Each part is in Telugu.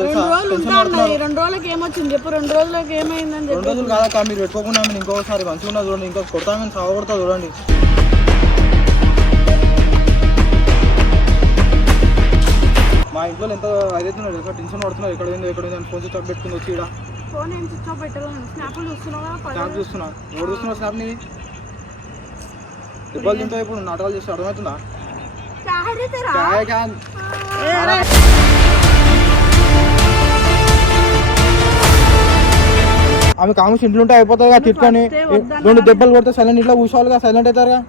2 రోజులకి ఏమొచ్చింది చెప్పు. 2 రోజులకి ఏమైందని చెప్పి. 2 రోజులు కాదక్క, మీరు పెట్టుకోకుండా మేము ఇంకోసారి మంచిగా ఉన్నది చూడండి, ఇంకా కొడతామని సాగొడతా చూడండి. మా ఇంట్లో ఎంత అదైతున్నాడు తెలుసా, టెన్షన్ పడుతున్నారు. ఎక్కడ అని ఫోన్ స్విచ్ ఆఫ్ పెట్టుకుని వచ్చి ఇక్కడ ఫోన్ ఏం స్విచ్ ఆఫ్ పెట్టాలని స్నాప్లు చూస్తున్నావా? స్నాప్ చూస్తున్నా. ఎవరు చూస్తున్నావు స్నాప్ ని? దెబ్బలు తింటావు ఇప్పుడు, నాటకాలు చేస్తే అర్థమవుతుందా? ఆమె కామర్స్ ఇంట్లో ఉంటే అయిపోతుంది తిట్టుకొని 2 దెబ్బలు కొడితే సైలెంట్ ఇంట్లో కూర్చోవాలిగా, సైలెంట్ అవుతారుగా.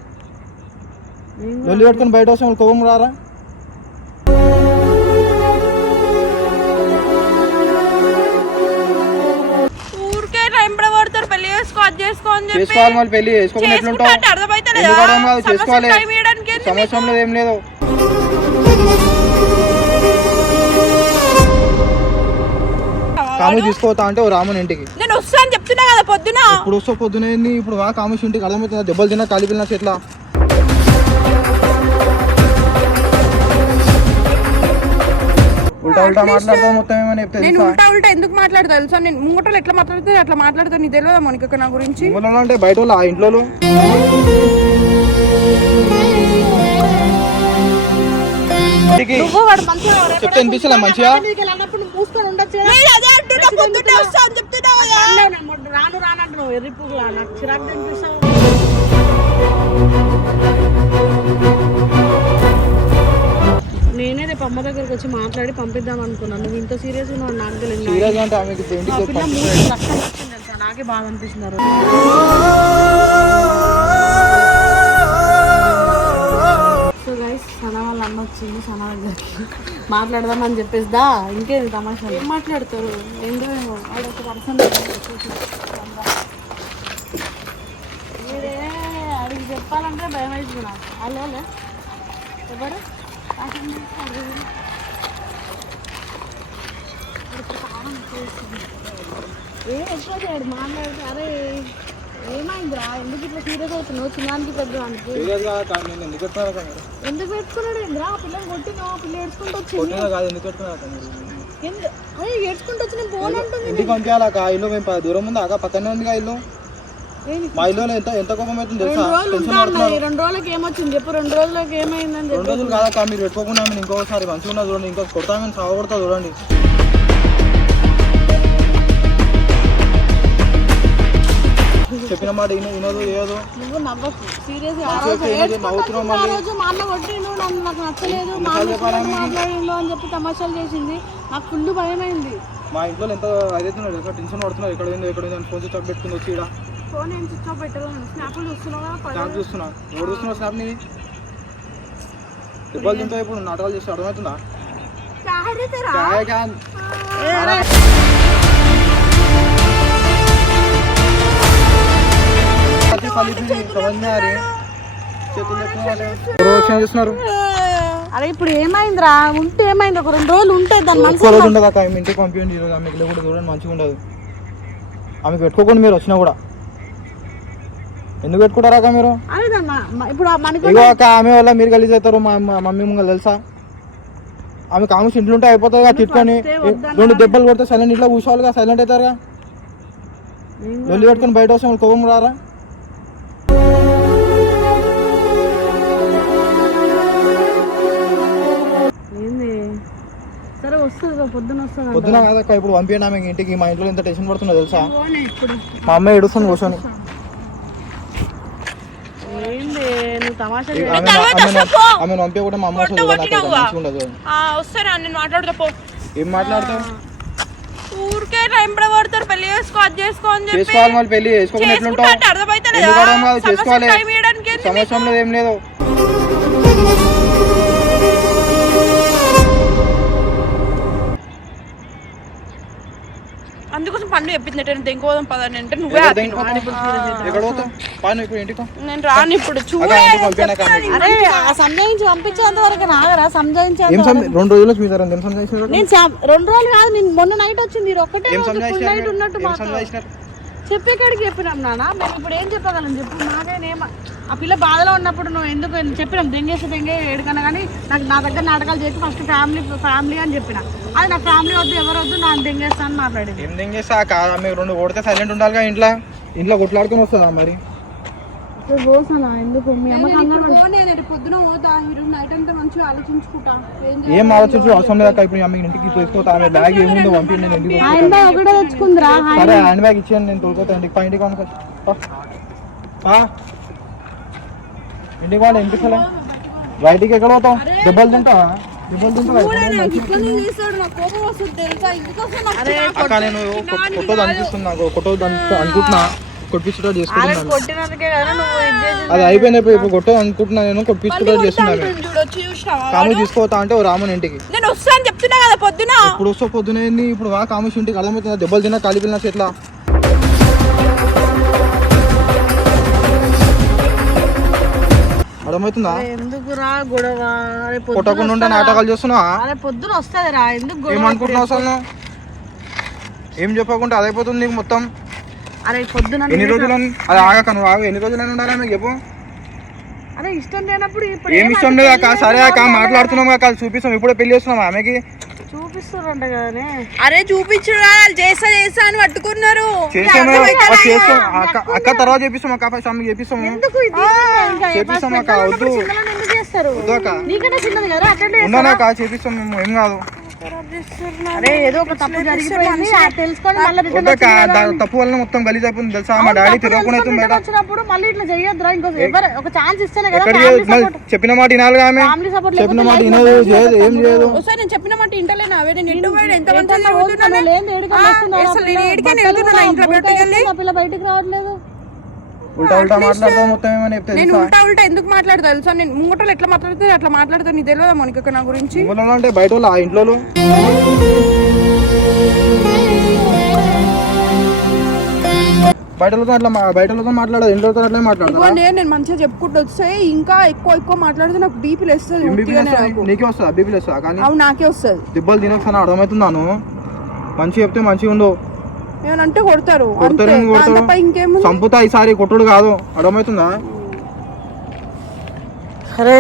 వెళ్ళి పెట్టుకుని బయట వస్తే వాళ్ళు కోపం రారా? చేసుకోవాలి, మళ్ళీ పెళ్లి చేసుకోకుండా ఎట్లుంటావు? చేసుకోవాలి, సంవత్సరంలో ఏం లేదు. కాము తీసుకోతా అంటే రాముని ఇంటికి నేను వస్తాను చెప్తున్నా కదా పొద్దున. ఇప్పుడు వస్తా పొద్దున ఇప్పుడు వా కామేష్ ఇంటికి, అర్థమవుతుందా? దెబ్బలు తిన్నా కాలి పిల్లల చెట్ల ఉల్టా ఉల్టా మాట్లాడతావు మొత్తం. ఏమని చెప్తే నేను ఉల్టా ఎందుకు మాట్లాడతా తెలుసా? నేను ముంగటలో ఎట్లా మాట్లాడితే అట్లా మాట్లాడతా. నీకు తెలియదా మౌనిక నా గురించి? అంటే బయట వాళ్ళు ఆ ఇంట్లో చెప్తే అనిపిస్తలే మంచిగా. నేనే రేపు అమ్మ దగ్గరకు వచ్చి మాట్లాడి పంపిద్దాం అనుకున్నాను. నువ్వు ఇంత సీరియస్ గా నాకు తెలియదు. నాకే బాగా అనిపిస్తున్నారు. సో గైస్, సనా వాళ్ళ అమ్మ వచ్చింది. సనా దగ్గరికి మాట్లాడదామని చెప్పేసి దా. ఇంకేది తమాషా? ఏం మాట్లాడతారు? ఎందుకు వాడొక పర్సన్ మీరే అడిగి చెప్పాలంటే భయం అవుతుంది నాకు. అలా ఎవరు ఏం ఎక్కువ చేయడు మాట్లాడితే. అరే ఏమైందిరా, ఎందుకు ఇట్లా సీరియస్ అవుతున్నావు? చిన్నానికి పెద్దవానికి ఎందుకు పెట్టుకున్నాడు? ఏంద్రా పిల్లలు కొట్టినా పిల్ల ఏడ్చుకుంటూ వచ్చింది. అదే ఏడ్చుకుంటూ వచ్చి నేను ఫోన్ అంటుంది. ఇంటికి పంపించాలక, ఇల్లు మేము దూరం ఉంది అక్క, పక్కనే ఉందిగా ఇల్లు. మా ఇల్లు ఎంత కోపం అవుతుంది తెలుసా? 2 రోజులకి ఏమొచ్చింది చెప్పు. 2 రోజులకి ఏమైందని చెప్పి. 2 రోజులు కాదక్క, మీరు పెట్టుకోకుండా మేము ఇంకోసారి మంచిగా ఉన్నది చూడండి, ఇంకా కొడతామని సాగొడతా చూడండి. చెప్పిన మాట వినదు ఏదో. నువ్వు నవ్వకు, సీరియస్ రోజు మా అన్న కొట్టిండు, నన్ను నాకు నచ్చలేదు, మాట్లాడిండు అని చెప్పి తమాషాలు చేసింది. నాకు ఫుల్ భయమైంది. మా ఇంట్లో ఎంత అదైతున్నాడు తెలుసా, టెన్షన్ పడుతున్నారు. ఎక్కడ అని ఫోన్ స్విచ్ ఆఫ్ పెట్టుకుని వచ్చి ఇక్కడ ఫోన్ ఏం స్విచ్ ఆఫ్ పెట్టాలని స్నాప్లు చూస్తున్నావా? స్నాప్ చూస్తున్నా. ఎవరు చూస్తున్నావు స్నాప్ ని? దెబ్బలు తింటావు ఇప్పుడు, నాటకాలు చేస్తే అర్థమవుతుందా? అరే ఇప్పుడు ఏమైందిరా? ఉంటే ఏమైంది? ఒక 2 రోజులు ఉంటే దాని ఉండదు అక్క. ఇంటికి పంపించండి ఈరోజు. ఆమెకి కూడా చూడండి మంచిగా ఉండదు. ఆమెకు పెట్టుకోకుండా మీరు వచ్చినా కూడా ఎందుకు పెట్టుకుంటారా అక్క మీరు? ఇగో అక్క, ఆమె వల్ల మీరు గలీజ్ అవుతారు. మా మమ్మీ ముంగలు తెలుసా? ఆమె కామర్స్ ఇంట్లో ఉంటే అయిపోతుందిగా తిట్టుకొని 2 దెబ్బలు కొడితే సైలెంట్ ఇంట్లో కూర్చోవాలిగా, సైలెంట్ అవుతారుగా. వెళ్ళి పెట్టుకుని బయట వస్తే వాళ్ళు కోపం రారా? పొద్దున కాదక్క, ఇప్పుడు పంపించండి ఆమె ఇంటికి. మా ఇంట్లో ఎంత టెన్షన్ పడుతుందో తెలుసా? మా అమ్మాయి ఏడుస్తుంది కూర్చొని. ఆమె పంపే కూడా మా అమ్మ ఉండదు. ఏం మాట్లాడతావు? ఊరికే టైం పడతారు. పెళ్లి చేసుకోవాలి, మళ్ళీ పెళ్లి చేసుకోకుండా ఎట్లుంటావు? చేసుకోవాలి, సంవత్సరంలో ఏం లేదు. అందుకోసం పండు చెప్పింది ఇంకో పదని అంటే నువ్వే నేను రాను ఇప్పుడు. అరే సంజయించి పంపించేంత వరకు రాగరా? సంజయించి 2 రోజులు నేను 2 రోజులు కాదు, నేను మొన్న నైట్ వచ్చింది. ఒక్కటే నైట్ ఉన్నట్టు చెప్పేకాడికి చెప్పినాం నాన్న. మేము ఇప్పుడు ఏం చెప్పగలం చెప్పు. నాకేం ఆ పిల్ల బాధలో ఉన్నప్పుడు నువ్వు ఎందుకు చెప్పినాం దెంగేస్తే ఏడుకన్నా కానీ నా దగ్గర నాటకాలు చేసి ఫస్ట్ ఫ్యామిలీ అని చెప్పిన. అది నా ఫ్యామిలీ వద్దు ఎవరు వద్దు నాకు దెంగేస్తా అని మాట్లాడేది. ఏం దెంగేస్తా కాదా? మీరు 2 కొడితే సైలెంట్ ఉండాలిగా. ఇంట్లో కొట్లాడుకొని వస్తుందా మరి? ఎందుకు పొద్దున పోతా నైట్ అంతా మంచిగా ఆలోచించుకుంటా. ఏం ఆలోచించు అవసరం లేదా? ఇప్పుడు ఆమె ఇంటికి తీసుకోతా. ఆమె బ్యాగ్ ఏముందో పంపి నేను ఇంటికి ఒకటే తెచ్చుకుందిరా. సరే హ్యాండ్ బ్యాగ్ ఇచ్చాను నేను తోలుకోతా ఇంటికి. ఇంటికి ఇంటికి వాళ్ళు ఇంటికి బయటికి ఎక్కడ పోతాం? దెబ్బలు తింటా నేను కొట్టదు అనిపిస్తుంది. నాకు కొట్టదు అనుకుంటున్నా. కొట్టించుట చేసుకుంటున్నాను. అది అయిపోయింది. ఇప్పుడు కొట్టదు అనుకుంటున్నా. నేను కొట్టించుట చేస్తున్నాను. కాము తీసుకోతా అంటే రామన్ ఇంటికి నేను వస్తాను చెప్తున్నా కదా పొద్దున. ఇప్పుడు వస్తా పొద్దున ఏంది? ఇప్పుడు వా కామేసి ఇంటికి అర్థమవుతుందా? దెబ్బలు తిన్నా కాలి పిల్లల చెట్ల అర్థమవుతుందా? ఎందుకు రా గొడవ? కొట్టకుండా ఉంటే నాటకాలు చేస్తున్నావా? పొద్దున వస్తుంది రా. ఎందుకు ఏమనుకుంటున్నావు అసలు? ఏం చెప్పకుండా అదైపోతుంది నీకు మొత్తం. అరే పొద్దున ఎన్ని రోజులు అది ఆగక నువ్వు ఆగు. ఎన్ని రోజులు ఉండాలి మీకు చెప్పు. అరే ఇష్టం లేనప్పుడు ఏమి ఇష్టం లేదు అక్క. సరే అక్క మాట్లాడుతున్నాం అక్క. చూపిస్తాం. ఇప్పుడే పెళ్లి చేస్తున్నాం ఆమెకి. చూపిస్తారంట కదనే. అరే చూపించురా చేస్తా అని పట్టుకున్నారు. అక్క తర్వాత చేపిస్తాం అక్క. ఫస్ట్ ఆమెకి చేపిస్తాము. చేపిస్తాం అక్క. వద్దు వద్దు అక్క. ఉండను అక్క. చేపిస్తాం మేము. ఏం కాదు. అరే ఏదో ఒక తప్పు జరిగిపోయింది తెలుసుకోండి. తప్పు వల్ల మొత్తం గలీజ్ అయిపోతుంది తెలుసా? మా డాడీ తిరగకుండా వచ్చినప్పుడు మళ్ళీ ఇట్లా చేయొద్దురా. ఇంకో ఒక ఛాన్స్ ఇస్తేనే కదా. చెప్పిన మాట వినాలి ఆమె. చెప్పిన మాట వినదు. ఏం చేయదు. ఒకసారి నేను చెప్పిన మాట ఇంటలేనా? పిల్ల బయటకు రావట్లేదు. ఉల్టా మాట్లాడతావు మొత్తం. ఏమని నేను ఉల్టా ఎందుకు మాట్లాడతా తెలుసా? నేను ముంగటలు ఎట్లా మాట్లాడితే అట్లా మాట్లాడతా. నీకు తెలియదా మనకి నా గురించి? అంటే బయట వాళ్ళు ఆ ఇంట్లో బయటతో అట్లా బయటతో మాట్లాడదు. ఇంట్లో అట్లా మాట్లాడతా. నేను మంచిగా చెప్పుకుంటూ వస్తే ఇంకా ఎక్కువ మాట్లాడితే నాకు బీపీ లేస్తుంది. నీకే వస్తుందా బీపీ లేస్తుందా? కానీ అవు నాకే వస్తుంది. దెబ్బలు తినొస్తాను అర్థమవుతున్నాను. మంచిగా చెప్తే మంచిగా ఉండవు. ఏమంటే కొడతారు. ఇంకేమో సంపుతా ఈసారి కొట్టుడు కాదు. అర్థమవుతుందా? అరే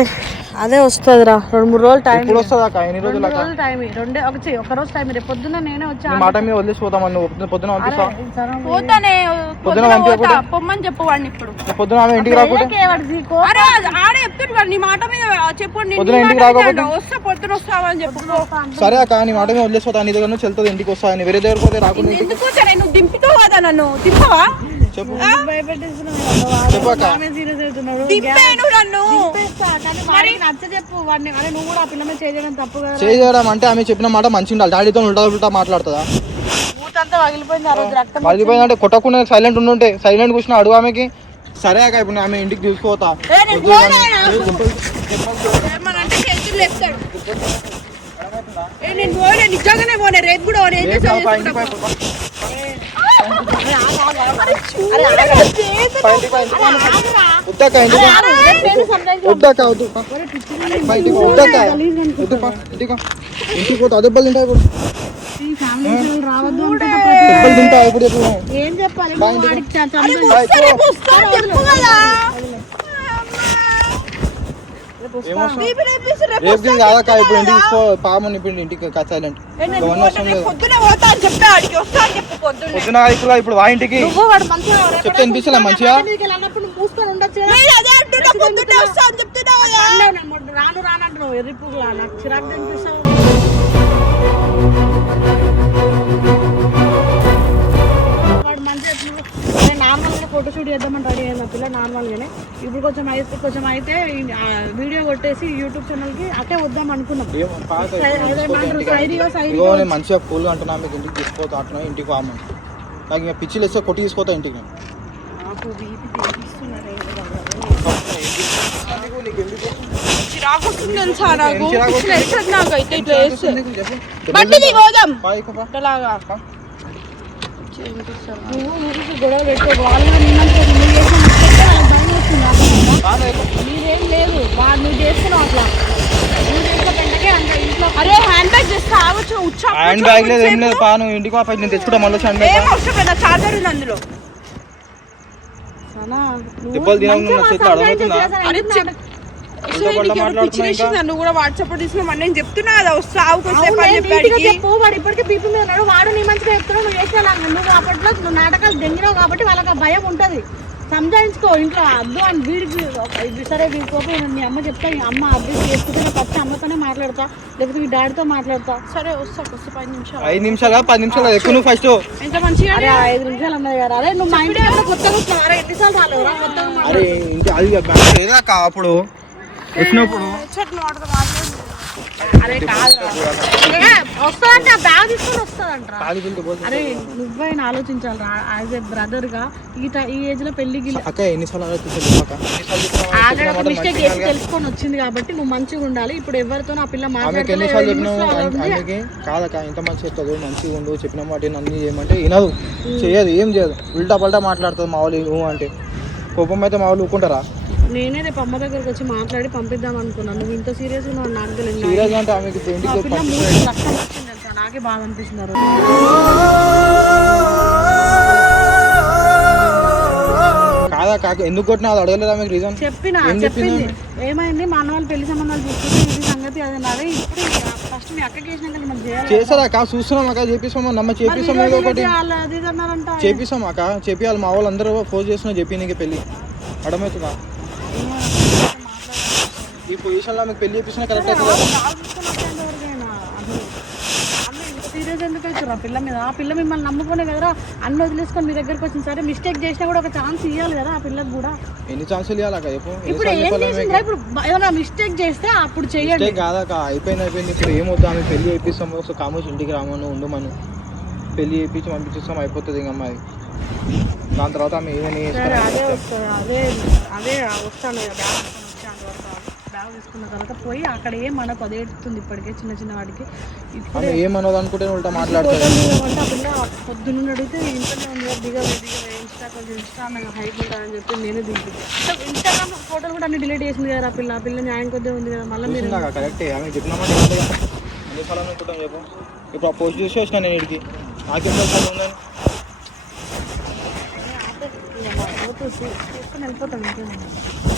అదే వస్తుందిరా. 2-3 రోజులు టైం. ఇప్పుడు వస్తుంది అక్క. ఎన్ని రోజులు టైం? ఒక రోజు టైం. రేపు పొద్దున్న నేనే వచ్చి మాట మీద వదిలేసిపోతామని నువ్వు పొద్దున పంపిస్తా. పోతానే పొద్దున పొమ్మని చెప్పు వాడిని. ఇప్పుడు పొద్దున ఆమె ఇంటికి రాకపోతే ఆడే చెప్తున్నాడు. నీ మాట మీద చెప్పండి. పొద్దున ఇంటికి రాకపోతే వస్తా పొద్దున వస్తావని చెప్పు. సరే అక్క నీ మాట మీద వదిలేసిపోతా. నీ దగ్గర నుంచి వెళ్తుంది ఇంటికి వస్తా. వేరే దగ్గర పోతే రాకుండా ఎందుకు నువ్వు దింపుతావు కదా నన్ను. దింపవా? చెప్పు చేయడం అంటే ఆమె చెప్పిన మాట మంచి ఉండాలి. డాడీతో ఉల్టా మాట్లాడుతుందా? పగిలిపోయింది అంటే కొట్టకుండా సైలెంట్ ఉండుంటే. సైలెంట్ కూర్చున్నా అడుగు ఆమెకి. సరే అక్క ఇప్పుడు ఆమె ఇంటికి తీసుకుపోతా. నిజంగానే పోనే. రేపు కూడా ఇంటికి పోతే దెబ్బలు తింటాయి. ఇప్పుడు దెబ్బలు తింటాయి. ఇప్పుడు ఏం చెప్పాలి? రేపు కాదక్క. ఇప్పుడు ఇంటికి తీసుకో. పాము నింపిండి ఇంటికి సైలెంట్. పొద్దున ఇప్పుడు వా ఇంటికి చెప్తే వినిపిస్తలే మంచిగా. రాను రానంటున్నావు. ఎర్రిపు నాకు చిరాకు అనిపిస్తావు. వాడు మంచిగా నార్మల్గా ఫోటోషూట్ చేద్దామని రెడీ అయింది ఆ పిల్ల నార్మల్గానే. ఇప్పుడు కొంచెం అయితే వీడియో కొట్టేసి యూట్యూబ్ ఛానల్కి అట్టే వద్దాం అనుకున్నాం. మంచిగా కూల్గా అంటున్నా. మీకు ఇంటికి తీసుకోతా అంటున్నా. ఇంటికి వామని నాకు ఇంకా పిచ్చిలు వేస్తే కొట్టి తీసుకోతా ఇంటికి. గొడవ పెట్టే వాళ్ళు మీరేం లేదు. నువ్వు చేస్తున్నావు అట్లా. అరే హ్యాండ్ బ్యాగ్ చేస్తే హ్యాండ్ బ్యాగ్ లేదు ఏం లేదు. పా నువ్వు ఇంటికి నేను తెచ్చుకుంటా. మళ్ళీ హ్యాండ్ బ్యాగ్ చార్జర్ ఉంది అందులో. నానా దెబ్బలు తినకుండా నా చేతిలో అడగవుతుందా? నువ్వు కూడా వాట్సాప్ లో తీసుకున్నా నేను చెప్తున్నా కదా వస్తావు చెప్పు వాడు ఇప్పటికే బీపీ మీద ఉన్నాడు వాడు నీ మంచిగా చెప్తున్నావు నువ్వు చేసిన నువ్వు అప్పట్లో నువ్వు నాటకాలు దెంగినావు కాబట్టి వాళ్ళకి ఆ భయం ఉంటది సంజాయించుకో ఇంట్లో అద్దు అని వీడికి సరే వీడికోపి మీ అమ్మ చెప్తా ఈ అమ్మ అడ్జస్ట్ చేసుకుంటే నేను ఫస్ట్ అమ్మతోనే మాట్లాడతా లేకపోతే మీ డాడీతో మాట్లాడతా సరే వస్తా 5 నిమిషాలు 5 నిమిషాలు 10 నిమిషాలు ఎక్కువ నువ్వు ఫస్ట్ ఎంత మంచిగా 5 నిమిషాలు అన్నది కదా అరే నువ్వు మా ఇంటికి కొత్తగా వస్తున్నావు ఎన్నిసార్లు రాలేవురా కొత్తగా అరే ఇంటి అది ఏదాకా అప్పుడు వచ్చినప్పుడు అరే కాదు వస్తుందంటే ఆ బ్యాగ్ తీసుకొని వస్తుందంటరా అరే నువ్వైనా ఆలోచించాలిరా యాజ్ ఏ బ్రదర్ గా ఈ ఏజ్ లో పెళ్లికి అక్క ఎన్నిసార్లు ఆల్రెడీ ఒక మిస్టేక్ చేసి తెలుసుకొని వచ్చింది కాబట్టి నువ్వు మంచిగా ఉండాలి ఇప్పుడు ఎవరితో ఆ పిల్ల ఎన్నిసార్లు చెప్పినావు కాదక్క ఇంత మంచి చెప్తావు మంచిగా ఉండు చెప్పిన మాట అన్ని చేయమంటే వినదు చేయదు ఏం చేయదు ఉల్టా పల్టా మాట్లాడుతుంది మా వాళ్ళు అంటే కోపం అయితే మా వాళ్ళు ఊకుంటారా నేనే రేపు అమ్మ దగ్గరకు వచ్చి మాట్లాడి పంపిద్దాం అనుకున్నాను నువ్వు ఇంత సీరియస్ ఉన్నావు నాకు తెలియదు సీరియస్ అంటే ఆమెకి పిల్ల 3 లక్షలు వచ్చింది తెలుసా నాకే బాధ అనిపిస్తున్నారు కాదా కాక ఎందుకు కొట్టినా అది అడగలేదా మీకు రీజన్ చెప్పింది ఏమైంది మా అన్న వాళ్ళు పెళ్లి సంబంధాలు చూసుకుంటే ఇది సంగతి అదే నాదే ఇప్పుడు ఫస్ట్ మీ అక్కకి చేసినాక మనం చేయాలి చేస్తారా అక్క చూస్తున్నాం అక్క చేపిస్తాం నమ్మ చేపిస్తాం ఏదో ఒకటి చేపిస్తాం అక్క చేపియాలి మా వాళ్ళు అందరూ ఫోన్ చేస్తున్నా చెప్పి నీకు పెళ్లి అర్థమవుతుందా ఈ పొజిషన్లో మీకు పెళ్లి చేపిస్తున్నా కరెక్ట్ అవుతుందా సీరియస్ ఎందుకు అవుతారు ఆ పిల్ల మీద ఆ పిల్ల మిమ్మల్ని నమ్ముకునే కదరా అన్ని వదిలేసుకొని మీ దగ్గరకు వచ్చింది సరే మిస్టేక్ చేసినా కూడా ఒక ఛాన్స్ ఇవ్వాలి కదా ఆ పిల్లకి కూడా ఎన్ని ఛాన్సులు ఇవ్వాలి అక్క ఇప్పుడు ఏం చేసిందిరా ఇప్పుడు ఏమైనా మిస్టేక్ చేస్తే అప్పుడు చెయ్యండి కాదక్క అయిపోయింది ఇప్పుడు ఏమవుతా ఆమె పెళ్లి చేపిస్తాం ఒకసారి కామోష్ ఇంటికి రామను ఉండమను పెళ్లి చేయించి పంపించేస్తాం అయిపోతుంది ఇంక అమ్మాయి దాని తర్వాత ఆమె ఏమని అదే వస్తుంది అదే వస్తాను బ్యాగ్ తీసుకున్న తర్వాత పోయి అక్కడ ఏమనకు అదే ఎడుతుంది ఇప్పటికే చిన్న వాడికి ఇప్పుడు ఏమన్నది అనుకుంటే ఉల్టా మాట్లాడుతుంది అంటే ఆ పిల్ల పొద్దున్న అడిగితే ఇంట్లోనే ఉంది దిగవే ఇన్స్టా నాకు హైట్ ఉంటానని చెప్పి నేనే దిగుతుంది ఇన్స్టాగ్రామ్ ఫోటోలు కూడా అన్ని డిలీట్ చేసింది కదా ఆ పిల్ల న్యాయం కొద్దిగా ఉంది కదా మళ్ళీ మీరు కరెక్టే ఆమె చెప్పినామంటే అన్ని ఫలం అనుకుంటాం చెప్పు ఇప్పుడు ఆ పోస్ట్ చూసి వచ్చినా నేను ఇడికి నాకేం ఉందని తీసుకుని వెళ్ళిపోతాను